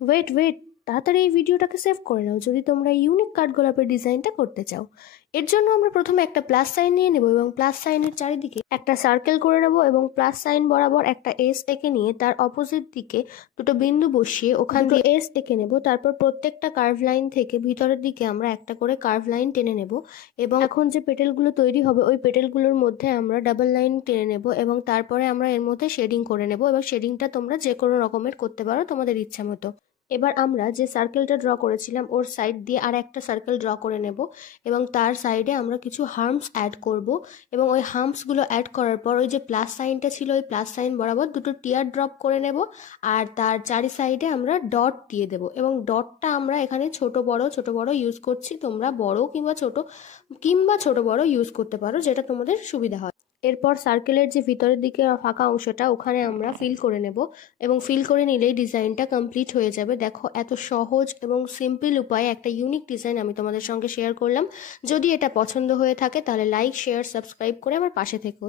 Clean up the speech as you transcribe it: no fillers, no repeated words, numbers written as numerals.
Wait wait, তাড়াতাড়ি এই ভিডিওটাকে সেভ করে নাও যদি তোমরা ইউনিক কাঠগোলাপের ডিজাইনটা করতে চাও। এর জন্য আমরা প্রথমে একটা প্লাস সাইন নিয়ে নেব এবং প্লাস সাইনের চারিদিকে একটা সার্কেল করে নেব এবং প্লাস সাইন বরাবর একটা এস এঁকে নিয়ে তার অপোজিট দিকে দুটো বিন্দু বসিয়ে ওখান থেকে এস এঁকে নেব। তারপর প্রত্যেকটা কার্ভ লাইন থেকে ভিতরের দিকে আমরা একটা করে কার্ভ লাইন টেনে নেব এবং এখন যে পেটেলগুলো তৈরি হবে ওই পেটেলগুলোর মধ্যে আমরা ডাবল লাইন টেনে নেব এবং তারপরে আমরা এর মধ্যে শেডিং করে নেব এবং শেডিংটা তোমরা যে কোনো রকমের করতে পারো তোমাদের ইচ্ছা মতো। এবার আমরা যে সার্কেলটা ড্র করেছিলাম ওর সাইড দিয়ে আর একটা সার্কেল ড্র করে নেব এবং তার সাইডে আমরা কিছু হার্মস অ্যাড করব এবং ওই হার্মসগুলো অ্যাড করার পর ওই যে প্লাস সাইনটা ছিল ওই প্লাস সাইন বরাবর দুটো টিয়ার ড্রপ করে নেব আর তার চারি সাইডে আমরা ডট দিয়ে দেব এবং ডটটা আমরা এখানে ছোট বড় ইউজ করছি, তোমরা বড় কিংবা ছোট বড় ইউজ করতে পারো যেটা তোমাদের সুবিধা হয়। এরপর সার্কেলের যে ভিতরের দিকে ফাঁকা অংশটা ওখানে আমরা ফিল করে নেব এবং ফিল করে নিলেই ডিজাইনটা কমপ্লিট হয়ে যাবে। দেখো এত সহজ এবং সিম্পল উপায়ে একটা ইউনিক ডিজাইন আমি তোমাদের সঙ্গে শেয়ার করলাম। যদি এটা পছন্দ হয়ে থাকে তাহলে লাইক শেয়ার সাবস্ক্রাইব করে আমার পাশে থেকো।